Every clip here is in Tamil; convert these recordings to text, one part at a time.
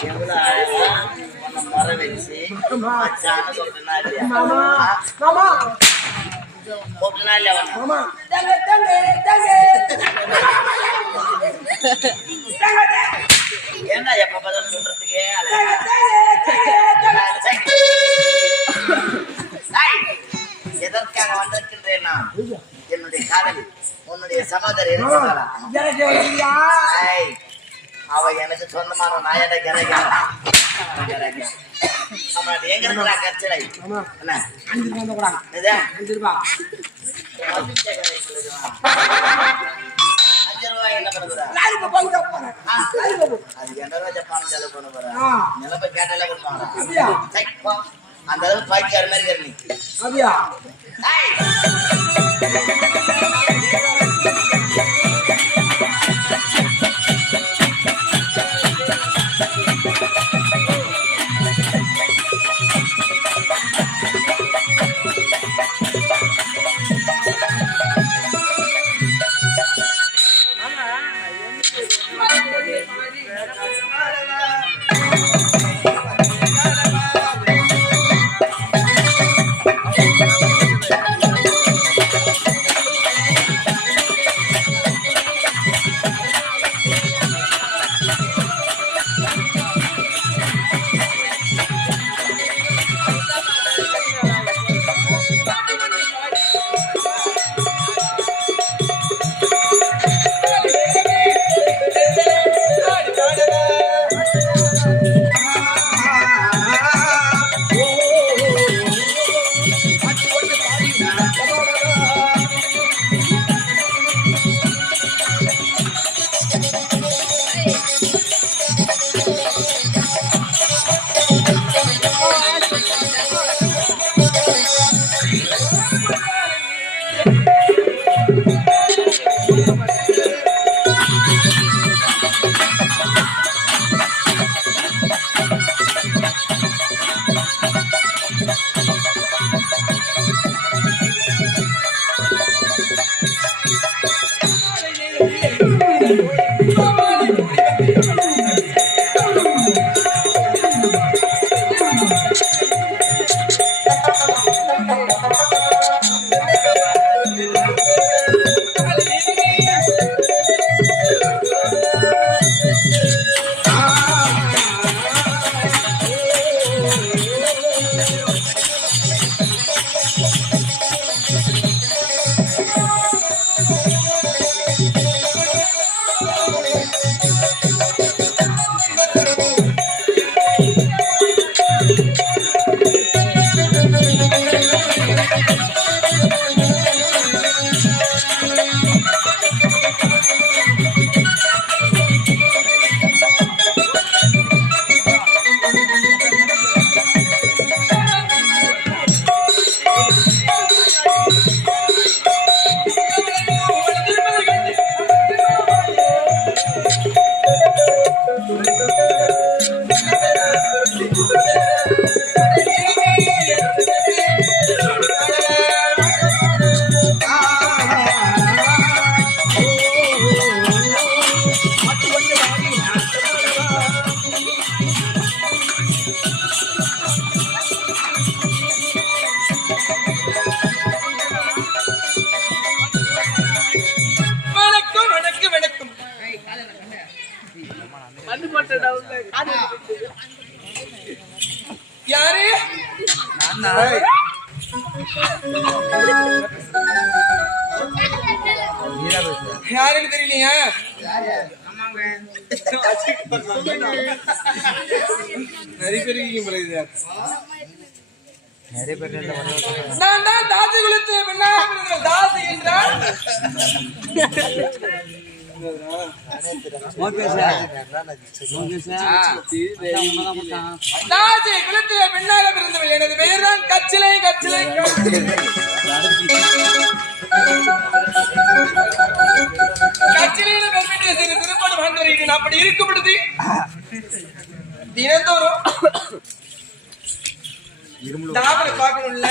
எவ்வளவு அழகா மர வச்சு ஏன்னா எப்ப பதில் சொல்றதுக்கே எதற்காக வந்திருக்கின்றேன்னா என்னுடைய காதல் உன்னுடைய சகோதரி அவ எனக்கு சொந்தமான நாயட கிடைக்கும் எங்க இருக்கிறா கச்சலை என்ன பண்ண போற அது என்ன ஜப்பான் செலவு பண்ண போற நிலப்ப கேட்டாலே கொடுப்பாங்க அந்த அளவுக்கு பாய்க்கார மாதிரி நீ அப்படியா யாரு யாருன்னு தெரியலையா? நிறைய பேர் நான் தான் தாசி குலத்து தாசி என்றால் தாசி குலத்திலே பெண்ணாக பிறந்தவள். எனது பெயர் தான் கச்சிலை. கச்சிலை கச்சிலையில் பெருமிட்டிய சிறு திருப்படு வாழ்ந்தவர்கள் அப்படி இருக்கும் பொழுது தினந்தோறும் தாமரை பார்க்கணும்ல.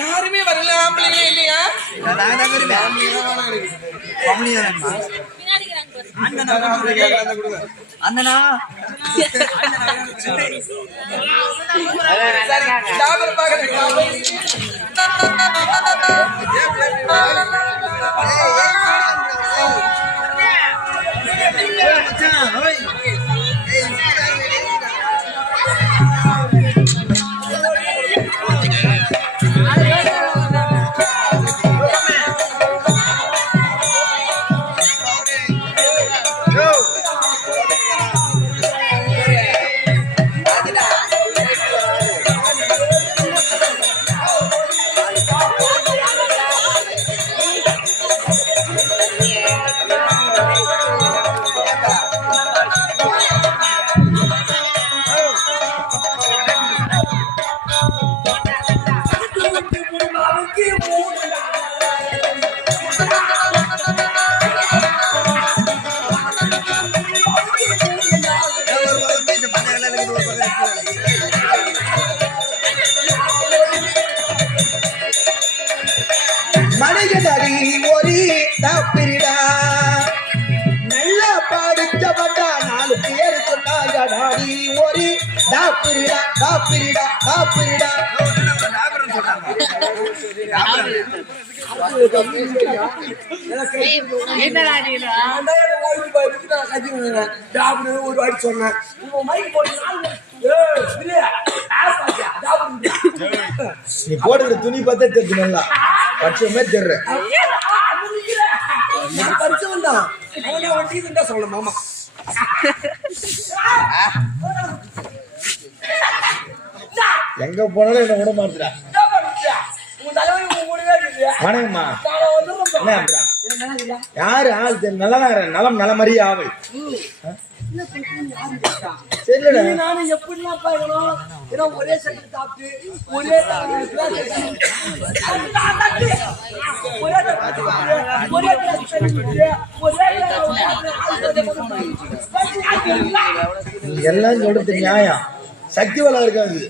யாருமே வரல ஆம்பளைங்களே இல்லையா அண்ணனா மனிதனடி ஒரு தப்பிரிடா நல்லா படிச்சவட்டா 4 பேர் சொன்னாடி ஒரு தாப்பிரிடா தாப்பிரிடா தாப்பிரிடா ஒரு வாட்டி சொன்னேன் நீ போடுற துணி பார்த்தா தெரிஞ்சு நல்லா பட்சமே தெரியற படிச்சவன் தான் சொல்ல மாமா எங்க போனாலும் என்ன விட மாட்டா வணக்கம்மா யாரு ஆள் நல்லா நலம் நல மாதிரியே ஆவல் நானும் எப்படிலாம் பார்க்கணும் ஏன்னா ஒரே செகண்ட் சாப்பிட்டு ஒரே எல்லாம் சொல்றது நியாயம் சக்தி வளம் இருக்காது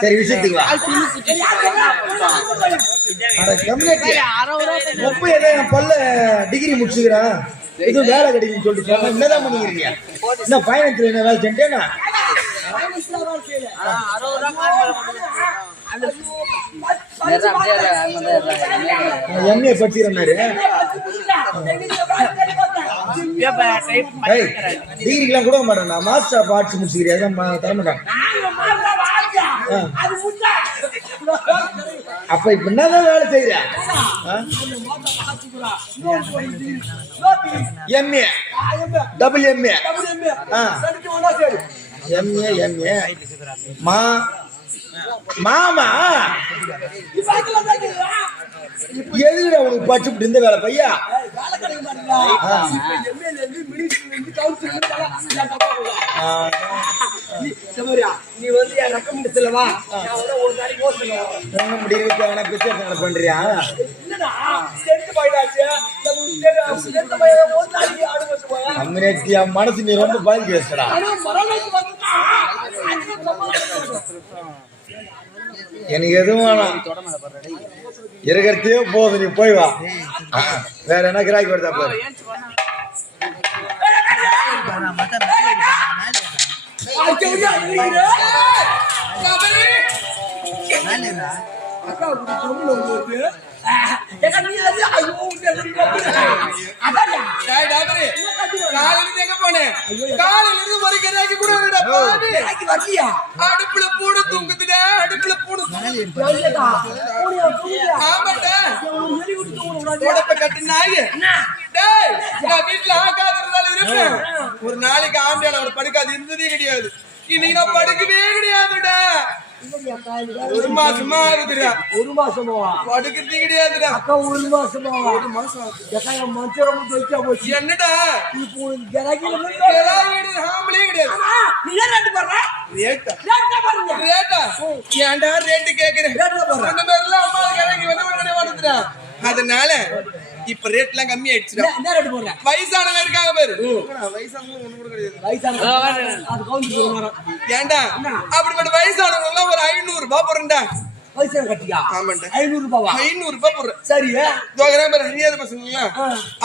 சரி விஷயத்துக்கு வா பல்ல டிகிரி முடிச்சுக்கிறான் இது வேலை கிடைக்குன்னு சொல்லிட்டு சொன்னா என்னதான் பண்ணிக்கிறீங்க என்ன பயணத்துல என்ன வேலை செஞ்சேன்னா எம்ஏ படிச்சுக்கிறாரு டிகிரிக்கெல்லாம் கொடுக்க மாட்டேன் நான் மாஸ்டர் ஆஃப் ஆர்ட்ஸ் முடிச்சுக்கிறேன் தர மாட்டாங்க அப்ப இப்ப என்னதான் வேலை செய்யற MA double MA MA MA மாமா எதுக்குடா உனக்கு படிச்சுட்டு இருந்த வேலை பையா நீ வந்து என் ரெக்கமெண்ட் சொல்லவா ஒரு நாளைக்கு பண்றியா மனசு நீ ரொம்ப பாதிக்க வச்சுடா எனக்கு எதுவும் வேணாம் இருக்கிறதே போதும் நீ போய் வா வேற என்ன கிராக்கி வருதா பாரு அடுப்புல பூடு தூங்குதுடா அடுப்புல பூடு கட்டு நாய் வீட்டுல ஆக்காத இருந்தாலும் இருப்பேன் ஒரு நாளைக்கு ஆம்பியால அவர் படுக்காது இருந்ததே கிடையாது இன்னைக்கு நான் படுக்கவே கிடையாதுடா ஒரு மாசமா ஆகுதுடா ஒரு மாசமாவா படுக்கிறது கிடையாதுடா அக்கா ஒரு மாசமாவா ஒரு மாசம் மஞ்சள் வைக்க போச்சு என்னடா இப்போ கிராக்கில ஆம்பளே கிடையாது நீ ரேட் போடுற ரேட்டா பாருங்க ரேட்டா ஏன்டா ரேட் கேக்குறேன் ரேட்ல போடுற அந்த மாதிரிலாம் அம்மா கிராக்கி வந்து உடனே வந்துடா அதனால இப்ப ரேட் எல்லாம் கம்மி ஆயிடுச்சுடா. என்ன ரேட் போடுற? வயசானவங்க இருக்காங்க பாரு. வயசானவங்க ஒண்ணு கூட கிடையாது. அது கவுண்ட் வரும். ஏன்டா அப்படிப்பட்ட வயசானவங்க எல்லாம் ஒரு 500 ரூபாய் போடுறேன்டா. வயசான கட்டியா? ஆமாண்டா. 500 ரூபாவா? 500 ரூபாய் போடுறேன். சரி. தோகரா பாரு ஹரியாத பசங்க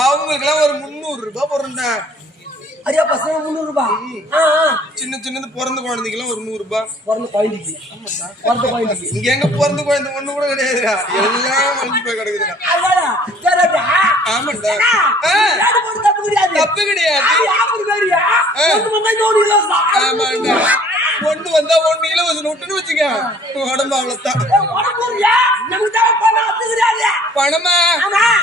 அவங்களுக்கு எல்லாம் ஒரு 300 ரூபாய் போடுறேன்டா. அரியா பசங்க 300 ரூபாய். சின்ன சின்னது பிறந்த குழந்தைக்கு எல்லாம் ஒரு 100 ரூபாய். பிறந்த குழந்தைக்கு. இங்க எங்க பிறந்த குழந்தை ஒண்ணு கூட கிடையாதுடா. எல்லாம் வந்து போய் கிடக்குதுடா. ஆமாண்டா. தப்பு கிடையாது. ஆமாண்டா. ஒண்ணு வந்தா 1 இலவசம் விட்டுன்னு வச்சுக்க உடம்பு அவ்வளவுதான். பணமா?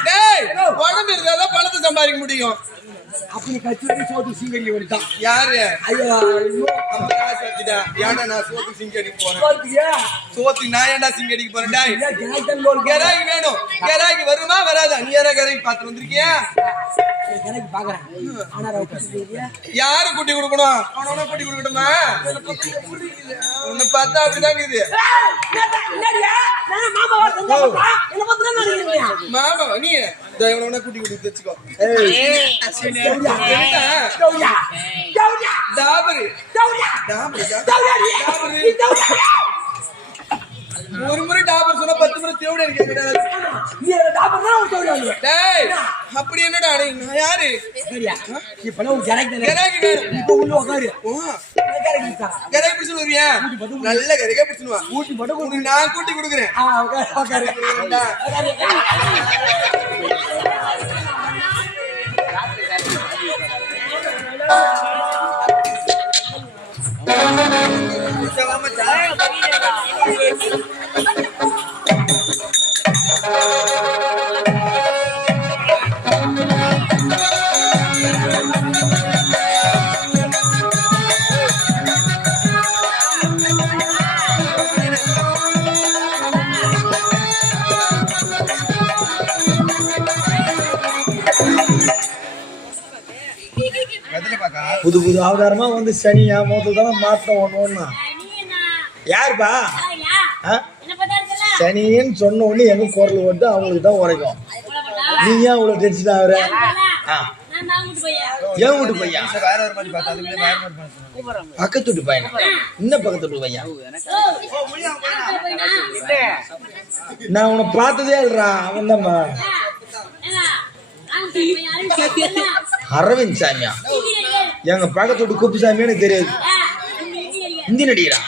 டேய் உடம்பு இருந்தாதான் பணத்தை சம்பாதிக்க முடியும். அப்படி கட்சி சோத்து சிங்கடி வரைக்கும் யாரு? ஐயோ அந்த காசு வச்சுட்டா ஏன்டா நான் சோத்து சிங்கடிக்கு போறேன்? சோத்துக்கு நான் ஏன்டா சிங்கடிக்கு போறேன்? கராய்க்கு வேணும். கராய்க்கு வருமா வராதா? நீ யாரா கராய்க்கு பார்த்து வந்திருக்கியா? பாக்குறேன். யாரு குட்டி கொடுக்கணும்? அவன குட்டி கொடுக்கணுமா? உன்னை பார்த்தா அப்படிதான் இருக்குது. மாமா நீ குட்டி குட்டி வச்சுக்கோ. ஒரு முறை டாபர் சொன்னா 10 முறை தேவடி அப்படி என்னடா? நான் யாரு? கரை பிடிச்சு வருவியா? நல்ல கரைக்கா பிடிச்சுவா. நான் கூட்டி கொடுக்குறேன். புது புது அவதாரமா வந்து சனியா மொத்தத்தான மாற்றம் ஒண்ணு யாருப்பா? சனின்னு சொன்ன உடனே எங்க குரல் ஓட்டு அவங்களுக்கு தான் உரைக்கும். நீ ஏன் இவ்வளவு டென்ஷன் ஆகுற? ஏன் வீட்டு பையன்? பக்கத்து வீட்டு பையன். இன்னும் பக்கத்து வீட்டு பையன். நான் உன்னை பார்த்ததே இல்லைடா. அவன் தான்மா அரவிந்த் சாமியா? எங்க பக்கத்து வீட்டு குப்புசாமி எனக்கு தெரியாது. ஹிந்தி நடிகரா?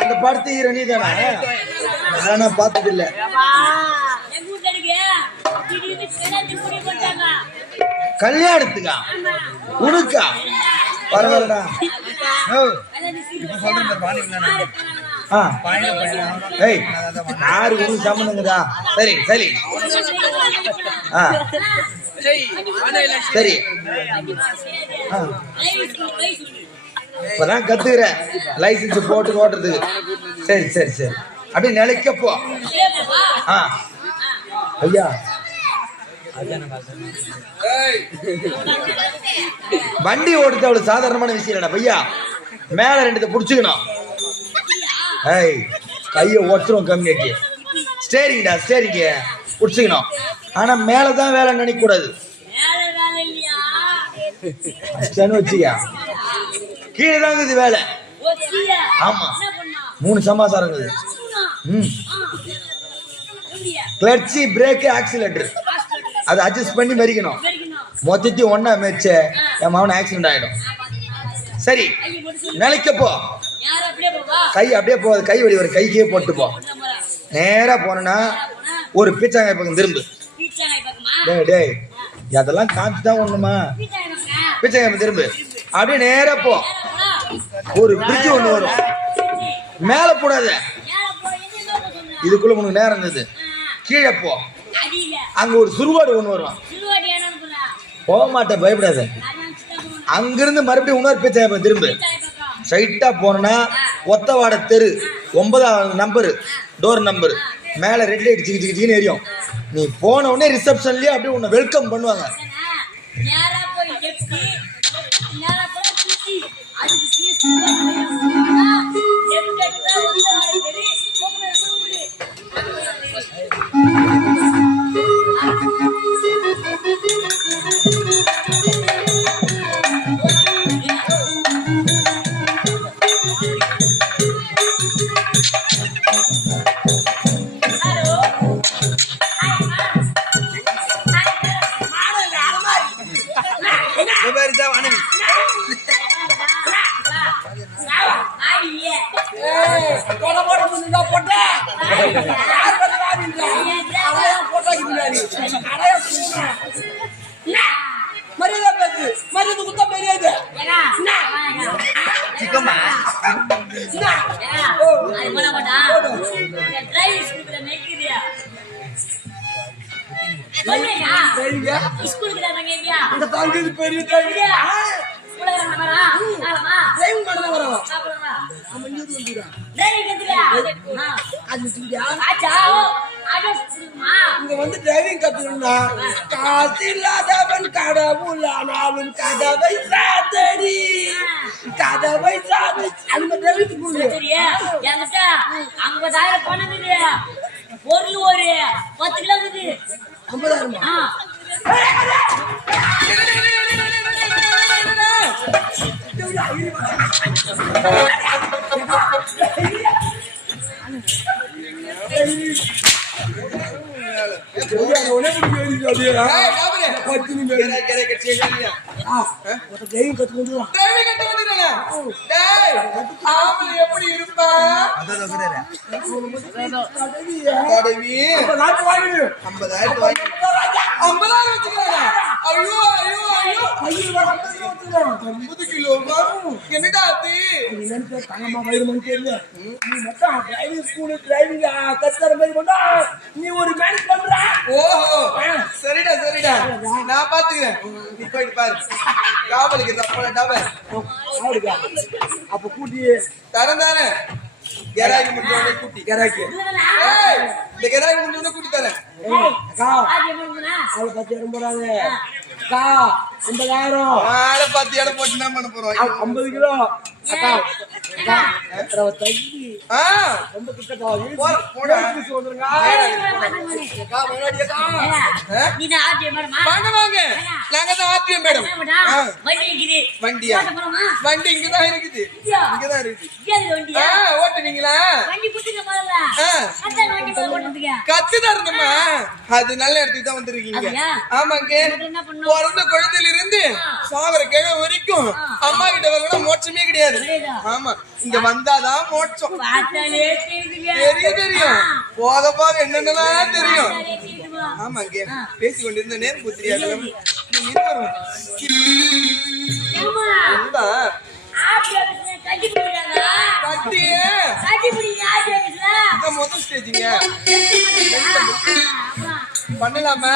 அந்த படத்து ஹீரோனி தானே? நான் பார்த்தது இல்ல. கல்யாணத்துக்கா? உனக்கா? பரவாயில்லடா. யாரு உனக்கு சம்பந்தங்கதா? சரி சரி சரி. இப்பதான் கத்துக்கிற லைசன்ஸ் போட்டு ஓட்டுறதுக்கு. சரி சரி சரி. அப்படியே நிலைக்கப்போ. ஐயா வண்டி ஓடுறது அவ்வளவு சாதாரணமான விஷயம் இல்லடா பையா. மேல 2 புடிச்சுக்கணும். கைய ஓட்டுறோம் கம்யூனிட்டி. ஸ்டேரிங்டா ஸ்டேரிங் புடிச்சுக்கணும். ஆனா மேலதான் வேலை நினைக்க கூடாது. வச்சுக்க கீழே தாங்க இது வேலை. ஆமா 3 சமாசாரம் இருக்குது. கிளட்சி பிரேக் ஆக்சிலேட்டர் அதை அட்ஜஸ்ட் பண்ணி மறிக்கணும். மொத்தத்தையும் ஒன்னா மேய்ச்ச என் மாவன ஆக்சிடென்ட் ஆயிடும். சரி நிலைக்கப்போ. கை அப்படியே போகாது. கை வலி ஒரு கைக்கே போட்டு போ. நேரா போனா ஒரு பீச்சாங்காய் பக்கம் திரும்பு. டேய் அதெல்லாம் காமிச்சுதான் ஒண்ணுமா? பீச்சாங்காய் திரும்பு. அப்படியே நேரா போ. ஒரு பிரிட்ஜ் ஒண்ணு வரும். மேல போடாத. இதுக்குள்ள உனக்கு நேரம் இருந்தது. கீழே போ. அங்க ஒரு சுருவாடு ஒண்ணு வரும். போக மாட்டேன் பயப்படாத. அங்கிருந்து மறுபடியும் இன்னொரு பீச்சாங்காய் திரும்பு. ஸ்ட்ரைட்டா போனா ஒத்தவாட தெரு 9வது நம்பரு டோர் நம்பர். மேல ரெட் லைட் சிக்கி சிக்கின்னு எரியும். நீ போன உடனே ரிசப்ஷன்லயே அப்படியே உன்னை வெல்கம் பண்ணுவாங்க. கொலை போட முடிஞ்சா போட்ட யார் பண்றாங்க அடையா போட்டா அடையா மரியாதை பேசு மரியாதை குத்தா மரியாதை சிக்கம்மா இந்த தாங்கி பெரிய தாங்கி டிரைவிங் பண்ண வரவா நம்ம இங்க இங்க வந்து டிரைவிங் கத்துக்கணும்னா காசு இல்லாதவன் கடவுள் ஆனாலும் கதவை சாத்தடி கதவை சாத்தி அந்த டிரைவிங் என்கிட்ட 50,000 பணம் இது பொருள் ஒரு 10 கிலோ இருக்குது 50,000 எப்படி இருப்பா தடவி 50,000 வச்சுக்கிறாங்க. ஐயோ ஐயோ ஐயோ 50 கிலோமா என்னடா அது தங்கம்மா வயிறு மணி தெரியல நீ மட்டும் டிரைவிங் ஸ்கூலு டிரைவிங் கத்துற மாதிரி கொண்டா நீ ஒரு மேனேஜ் பண்ற ஓஹோ சரிடா சரிடா நான் பாத்துக்கிறேன் நீ போயிட்டு பாரு காவலுக்கு தப்பா அப்ப கூட்டி தரேன் தானே கெராக்கி முடிஞ்ச கூட்டி கராக்கி இந்த கெராக்கி முடிஞ்ச கூட்டி தரேன் அக்கா அவளை 10,000 போடாது அக்கா 50,000 ஆளை பார்த்து இடம் போட்டு என்ன பண்ண போறோம் 50 கிலோ அக்கா அக்கா தங்கி ஆ ரொம்ப கிட்ட போடா வந்துருங்க அக்கா முன்னாடி அக்கா வாங்க வாங்க நாங்க தான் ஆர்டிஎம் மேடம் வண்டியா வண்டி இங்கதான் இருக்குது இங்கதான் இருக்குது ஓட்டுனீங்களா கத்து தரணுமா அது நல்ல இடத்துக்கு தான் வந்திருக்கீங்க ஆமாங்க பிறந்த குழந்தையில இருந்து சாகர கிழ வரைக்கும் அம்மா கிட்ட வரலாம் மோட்சமே கிடையாது ஆமா இங்க வந்தாதான் மோட்சம் தெரியும் தெரியும் போக போக என்னென்னலாம் தெரியும் ஆமாங்க பேசி கொண்டிருந்த நேரம் புத்திரியாது முதல் ஸ்டேஜிங்க பண்ணலாமா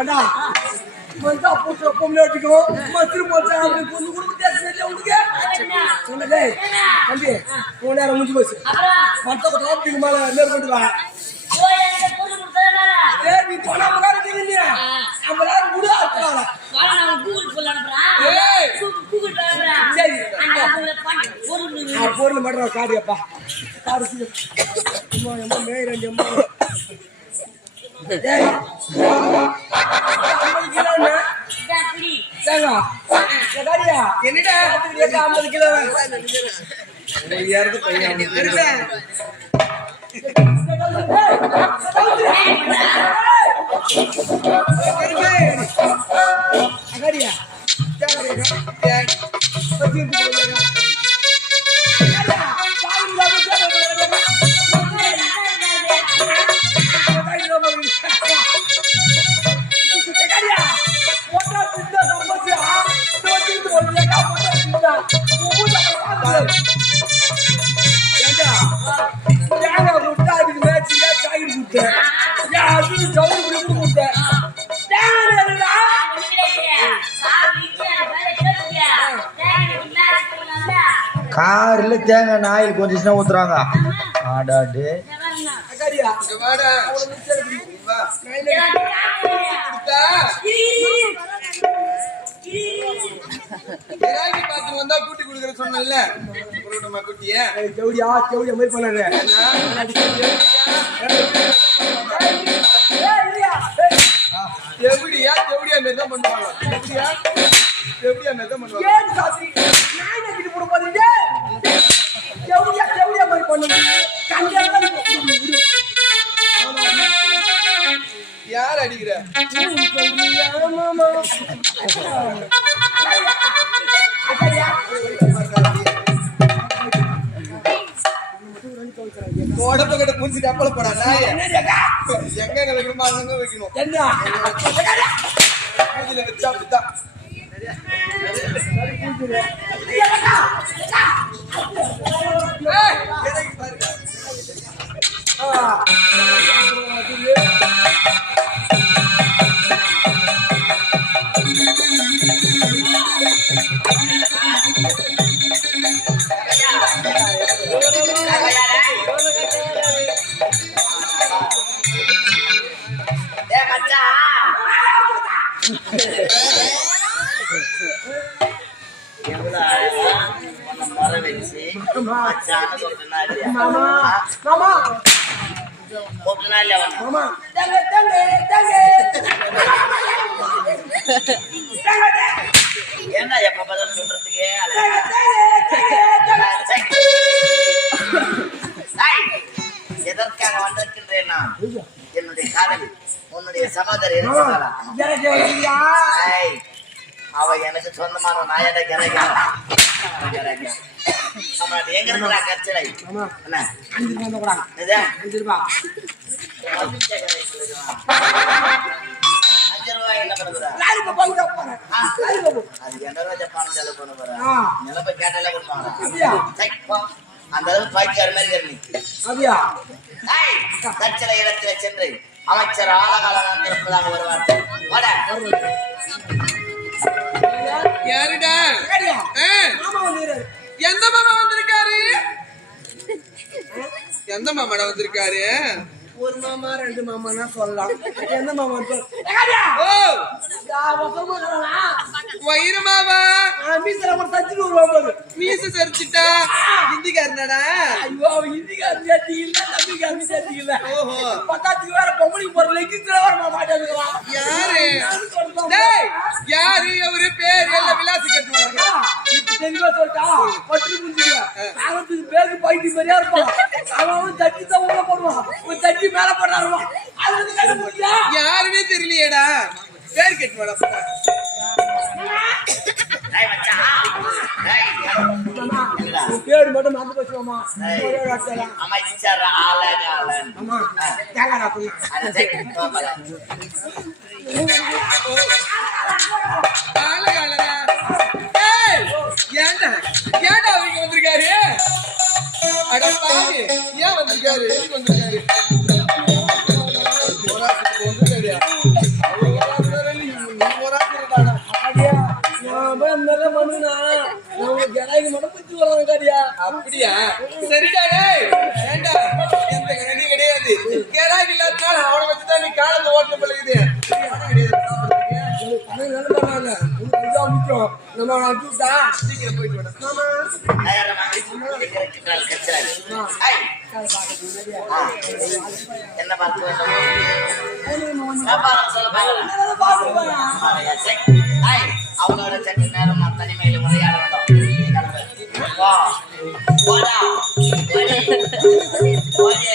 ஏண்டா மஞ்சா பூசுற பொம்பளை அடிக்கும் மத்திரி போச்சா அப்படி பொண்ணு கொடுத்து பேசுறீங்க உங்களுக்கு சொன்னதே தம்பி உன் நேரம் முடிஞ்சு போச்சு மத்த டாபிக் மேல மேற்கொண்டு வா ஏய் நீ போனா முன்னாடி இல்லையா 50,000 கூட ஆட்றால சரி பொருள் மட்டும் காடியப்பா காடு அம்மா மேயிரண்டி அம்மா ஏய் 50 கிலோ என்னடா 50 கிலோ யாருக்கு பையன் அகடியா கார்ல தேங்காய் ஆயில் கொஞ்சம் ஊத்துறாங்க ஆடாடு வந்தா கூட்டி கொடுக்குற சொன்னல குட்டிய செவடியா செவடியா மாதிரி பண்ணாரு எப்படியா செவடியா மாதிரி தான் பண்ணுவாங்க எப்படியா செவடியா மாதிரி தான் பண்ணுவாங்க ஏன் சாத்ரி நான் கிட்ட போட போறீங்க செவடியா செவடியா மாதிரி பண்ணுங்க யார் அடிக்கிற மாமா உடம்பு கிட்ட புடிச்சிட்டு அப்பள போடா எங்க வைக்கணுமோ அங்க வைக்கணும் என்ன பூஜையில வச்சா அப்படித்தான் என்ன எப்ப பதில் சொல்றதுக்கு எதற்காக வந்திருக்கின்றேன் நான் என்னுடைய காதலி உன்னுடைய சகோதரி அவ எனக்கு சொந்தமான நாயட கிடைக்கும் எங்க இருக்கிறா கச்சலை என்ன 5 ரூபாய் என்ன பண்ணுற அது 2 ரூபாய் ஜப்பான் செலவு பண்ண போற நிலப்ப கேட்டாலே கொடுப்பாங்க அந்த அளவுக்கு பாய்க்கார மாதிரி இருந்துச்சு கச்சலை இடத்துல சென்று அமைச்சர் ஆலகாலம் இருப்பதாக வருவார் யாருடா எந்த மாமா வந்திருக்காரு எந்த மாமாடா வந்திருக்காரு ஒரு மாமா 2 மாமானா சொல்லலாம் எந்த மாமா ஓ வயிறு மாமா மீசல ஒரு தச்சிட்டு வருவாங்க மீச சரிச்சிட்டா ஹிந்திக்காரனடா ஐயோ ஹிந்திக்காரன் சேத்தி இல்ல தமிழ்காரன் சேத்தி இல்ல ஓஹோ பக்கத்துக்கு வேற பொம்பளை போற லெக்கிஸ்ல வர மாட்டாங்க யாரு டேய் யாரு அவரு பேர் எல்லாம் விலாசி கட்டுவாங்க இப்ப தெளிவா சொல்லிட்டா பட்டு முடிஞ்சிங்க நாங்கத்துக்கு பேருக்கு பைட்டி மாதிரியா இருப்போம் அவன் தட்டி தான் உள்ள போடுவான் ஒரு தட்டி மேல போடுறாருவா அது வந்து கட்ட முடியா யாருமே தெரியலையேடா பேர் கட்டுவாடா பேர் மட்டும் மறந்து போச்சுமாமா அமைச்சர் ஆலகாலன் ஆமா தேங்காடா ஆலகாலனா ஏய் ஏன்டா அவங்க வந்திருக்காரு அட பாவி ஏன் வந்திருக்காரு எதுக்கு வந்திருக்காரு போராட்டத்துக்கு வந்திருக்காரு வந்துனா நான் ஜனாகி மட்டும் பிடிச்சி வராங்க காரியா. அப்படியா? சரிடா டேய். ஏண்டா எந்த கரடி கிடையாது. கேராக இல்லாதனால அவனை வச்சுதான் நீ காலத்தை ஓட்ட பழகுது. நம்ம அனுப்பிட்டா சீக்கிரம் போயிட்டு வாடா. என்ன பார்த்து அவனோட சற்று நேரம் நான் தனிமையில் உரையாட வேண்டும். வா போடா போடே